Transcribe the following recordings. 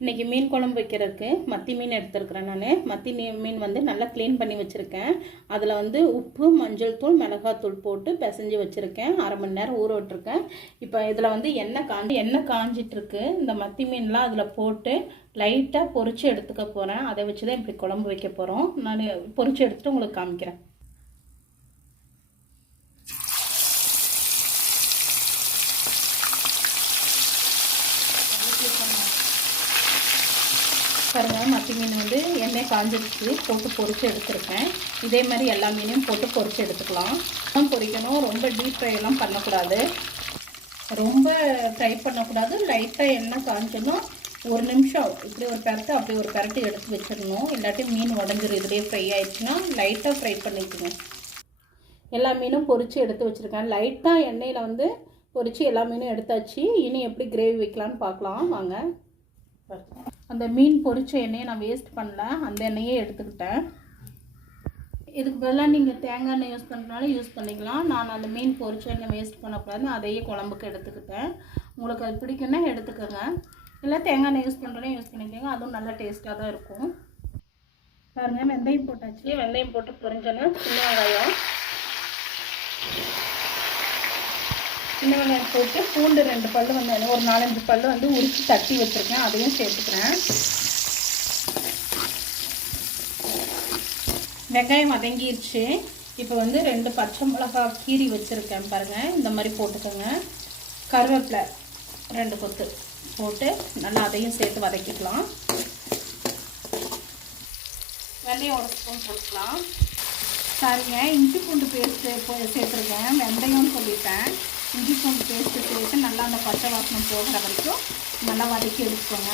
இன்றைக்கி மீன் குழம்பு வைக்கிறதுக்கு மத்தி மீன் எடுத்துருக்குறேன் நான். மத்தி மீன் வந்து நல்லா க்ளீன் பண்ணி வச்சுருக்கேன். அதில் வந்து உப்பு மஞ்சள் தூள் மிளகாத்தூள் போட்டு பிசைஞ்சு வச்சுருக்கேன். அரை மணி நேரம் ஊற விட்டுருக்கேன். இப்போ இதில் வந்து எண்ணெய் காஞ்சி எண்ணெய் காஞ்சிட்ருக்கு இந்த மத்தி மீன்லாம் அதில் போட்டு லைட்டாக பொறிச்சு எடுத்துக்க போகிறேன் அதை வச்சு தான் இப்படி குழம்பு வைக்க போகிறோம் நான் பொறிச்சு எடுத்துட்டு உங்களுக்கு காமிக்கிறேன். பாருங்கள் மத்தி மீன் வந்து எண்ணெய் காஞ்சிருச்சு போட்டு பொறிச்சு எடுத்திருக்கேன். இதே மாதிரி எல்லா மீனையும் போட்டு பொறிச்சு எடுத்துக்கலாம். தான் பொரிக்கணும். ரொம்ப டீப் ஃப்ரைலாம் எல்லாம் பண்ணக்கூடாது. ரொம்ப ஃப்ரை பண்ணக்கூடாது. லைட்டாக எண்ணெய் காஞ்சணும் ஒரு நிமிஷம் இப்படி ஒரு பெரட்டு அப்படி ஒரு பெரட்டு எடுத்து வச்சிடணும். இல்லாட்டி மீன் உடஞ்சிரும். இதுலேயே ஃப்ரை ஆயிடுச்சுன்னா லைட்டாக ஃப்ரை பண்ணிக்கோங்க. எல்லா மீனும் பொறிச்சு எடுத்து வச்சுருக்கேன். லைட்டாக எண்ணெயில் வந்து பொறிச்சு எல்லா மீனும் எடுத்தாச்சு. இனி எப்படி கிரேவி வைக்கலான்னு பார்க்கலாம். வாங்க. அந்த மீன் பொரித்த எண்ணெயை நான் வேஸ்ட் பண்ணல. அந்த எண்ணெயே எடுத்துக்கிட்டேன். இதுக்கு பதிலாக நீங்கள் தேங்காய் எண்ணெய் யூஸ் பண்ணுறதுனால யூஸ் பண்ணிக்கலாம். நான் அந்த மீன் பொரிச்ச எண்ணெய் வேஸ்ட் பண்ணக்கூடாதுன்னு அதையே குழம்புக்கு எடுத்துக்கிட்டேன். உங்களுக்கு அது பிடிக்குன்னா எடுத்துக்கோங்க. இல்லை தேங்காய் எண்ணெய் யூஸ் பண்ணுறோன்னே யூஸ் பண்ணிக்கோங்க. அதுவும் நல்லா டேஸ்ட்டாக தான் இருக்கும். பாருங்கள் வெந்தயம் போட்டாச்சு. வெந்தயம் போட்டு பொரிஞ்சோன்னா சின்ன வெங்காயம். சின்ன வெங்காயம் போட்டு பூண்டு ரெண்டு பல்லு வந்து ஒரு நாலஞ்சு பல்லு வந்து உரித்து தட்டி வச்சுருக்கேன். அதையும் சேர்த்துக்கிறேன். வெங்காயம் வதங்கிருச்சு. இப்போ வந்து ரெண்டு பச்சை மிளகாய் கீரி வச்சுருக்கேன் பாருங்கள் இந்த மாதிரி போட்டுக்கோங்க. கருவேப்பிலை ரெண்டு கொத்து போட்டு நல்லா அதையும் சேர்த்து வதக்கிக்கலாம். வெள்ளையும் ஒரு ஸ்பூன் போட்டுக்கலாம். சரிங்க. இஞ்சி பூண்டு பேஸ்ட்டு சேர்த்துருக்கேன். வெந்தயம்னு சொல்லிட்டேன். இஞ்சி பூண்டு பேஸ்ட்டு சேர்த்து நல்லா அந்த பச்சை வாசனம் போகிற வரைக்கும் நல்லா வதக்கி எடுத்துக்கோங்க.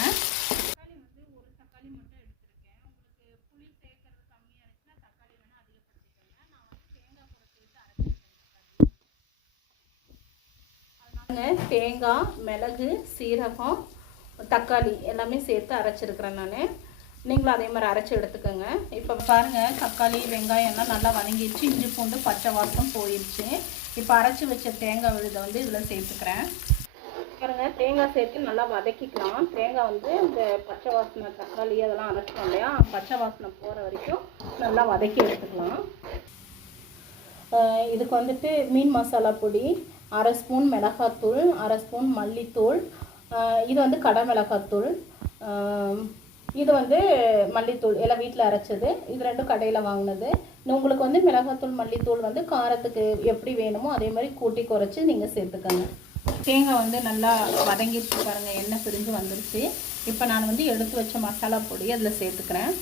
வந்து தேங்காய் மிளகு சீரகம் தக்காளி எல்லாமே சேர்த்து அரைச்சிருக்கிறேன் நான். நீங்களும் அதே மாதிரி அரைச்சி எடுத்துக்கோங்க. இப்போ பாருங்கள் தக்காளி வெங்காயம் எல்லாம் நல்லா வதங்கிடுச்சு. இஞ்சி பூண்டு பச்சை வாசம் போயிடுச்சு இப்போ அரைச்சி வச்ச தேங்காய் விழுதை வந்து இதில் சேர்த்துக்கிறேன். பாருங்க தேங்காய் சேர்த்து நல்லா வதக்கிக்கலாம். தேங்காய் வந்து இந்த பச்சை வாசனை தக்காளி அதெல்லாம் அரைச்சிட்டோம் இல்லையா? பச்சை வாசனை போகிற வரைக்கும் நல்லா வதக்கி எடுத்துக்கலாம். இதுக்கு வந்துட்டு மீன் மசாலா பொடி அரை ஸ்பூன் மிளகாத்தூள் அரை ஸ்பூன் மல்லித்தூள் இது வந்து கடை மிளகாத்தூள் இது வந்து மல்லித்தூள் எல்லாம் வீட்டில் அரைச்சது. இது ரெண்டும் கடையில் வாங்கினது. உங்களுக்கு வந்து மிளகாத்தூள் மல்லித்தூள் வந்து காரத்துக்கு எப்படி வேணுமோ அதே மாதிரி கூட்டி குறைச்சி நீங்கள் சேர்த்துக்கோங்க. தேங்காய் வந்து நல்லா வதங்கிடுச்சு பாருங்கள் எண்ணெய் பிரிஞ்சு வந்துருச்சு. இப்போ நான் வந்து எடுத்து வச்ச மசாலா பொடி அதில் சேர்த்துக்கிறேன்.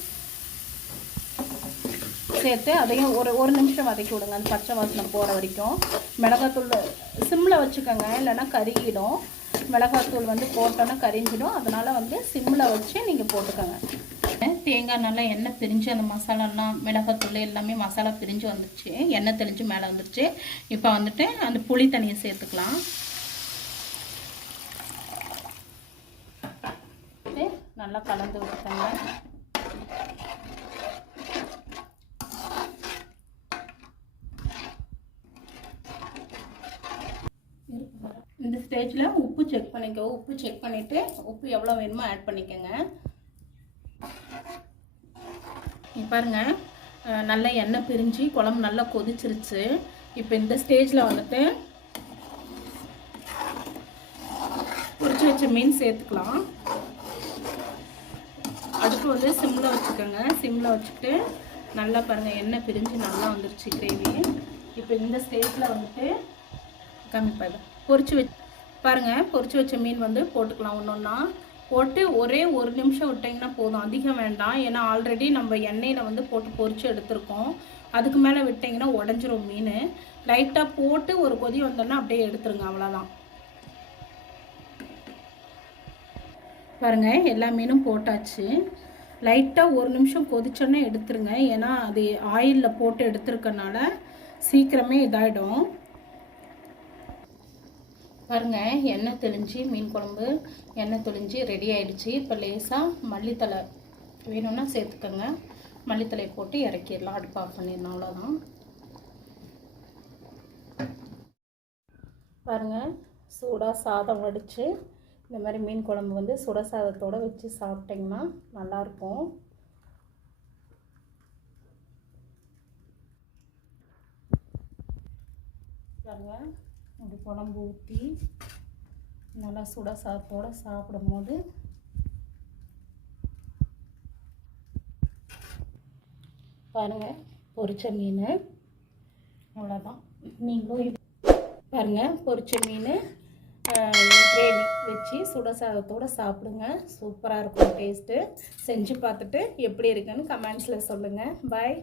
சேர்த்து அதையும் ஒரு ஒரு நிமிஷம் வதக்கி விடுங்க. அந்த பச்சை வாசனை போகிற வரைக்கும். மிளகாத்தூள் சிம்மில் வச்சுக்கோங்க இல்லைன்னா கருகிடும். மிளகாத்தூள் வந்து போட்டோன்னா கரிஞ்சிடும். அதனால் வந்து சிம்மில் வச்சு நீங்கள் போட்டுக்கோங்க. தேங்காய் நல்லா எண்ணெய் பிரிஞ்சு அந்த மசாலாலாம் மிளகாத்தூள் எல்லாமே மசாலா பிரிஞ்சு வந்துருச்சு. எண்ணெய் தெளிஞ்சு மேலே வந்துருச்சு. இப்போ வந்துட்டு அந்த புளி தண்ணியை சேர்த்துக்கலாம். நல்லா கலந்து விட்டுக்கோங்க. இந்த ஸ்டேஜில் உப்பு செக் பண்ணிக்கோ. உப்பு செக் பண்ணிவிட்டு உப்பு எவ்வளோ வேணுமோ ஆட் பண்ணிக்கோங்க. பாருங்கள் பாருங்க. நல்லா எண்ணெய் பிரிஞ்சு குழம்பு நல்லா கொதிச்சிருச்சு. இப்போ இந்த ஸ்டேஜில் வந்துட்டு பொரிச்சு வச்ச மீன் சேர்த்துக்கலாம். அடுப்பு வந்து சிம்மில் வச்சுக்கோங்க. சிம்மில் வச்சுட்டு நல்லா பாருங்கள் எண்ணெய் பிரிஞ்சு நல்லா வந்துருச்சு கிரேவி இப்போ இந்த ஸ்டேஜில் வந்துட்டு கம்மிப்பாது பொரிச்சு வச்சு பாருங்கள் பொறிச்சு வச்ச மீன் வந்து போட்டுக்கலாம். ஒன்று ஒன்றா போட்டு ஒரே ஒரு நிமிஷம் விட்டிங்கன்னா போதும். அதிகம் வேண்டாம். ஏன்னா ஆல்ரெடி நம்ம எண்ணெயில் வந்து போட்டு பொறிச்சு எடுத்திருக்கோம். அதுக்கு மேலே விட்டிங்கன்னா உடஞ்சிரும் மீன். லைட்டாக போட்டு ஒரு கொதி வந்தோன்னா அப்படியே எடுத்துருங்க. அவ்வளோதான் பாருங்கள் எல்லா மீனும் போட்டாச்சு. லைட்டாக ஒரு நிமிஷம் கொதிச்சோன்னே எடுத்துருங்க. ஏன்னா அது ஆயிலில் போட்டு எடுத்துருக்கனால சீக்கிரமே இதாகிடும் பாருங்கள் எண்ணெய் தெளிஞ்சு மீன் குழம்பு எண்ணெய் தெளிஞ்சு ரெடி ஆகிடுச்சி இப்போ லேசாக மல்லித்தலை வேணும்னா சேர்த்துக்கோங்க. மல்லித்தலையை போட்டு இறக்கிடலாம். அடுப்பு ஆஃப் பண்ணிடலாம் அவ்வளோதான் பாருங்கள் சூடாக சாதம் வடித்து இந்த மாதிரி மீன் குழம்பு வந்து சுட சாதத்தோடு வச்சு சாப்பிட்டிங்கன்னா நல்லாயிருக்கும். பாருங்கள் அப்படி குழம்பு ஊற்றி நல்லா சுட சாதத்தோடு சாப்பிடும்போது பாருங்கள் பொரிச்ச மீன். அவ்வளோதான் நீங்களும் பாருங்கள் பொரிச்ச மீன் கிரேவி வச்சு சுட சாதத்தோடு சாப்பிடுங்க. சூப்பராக இருக்கும் டேஸ்ட்டு செஞ்சு பார்த்துட்டு எப்படி இருக்குன்னு கமெண்ட்ஸில் சொல்லுங்கள் பாய்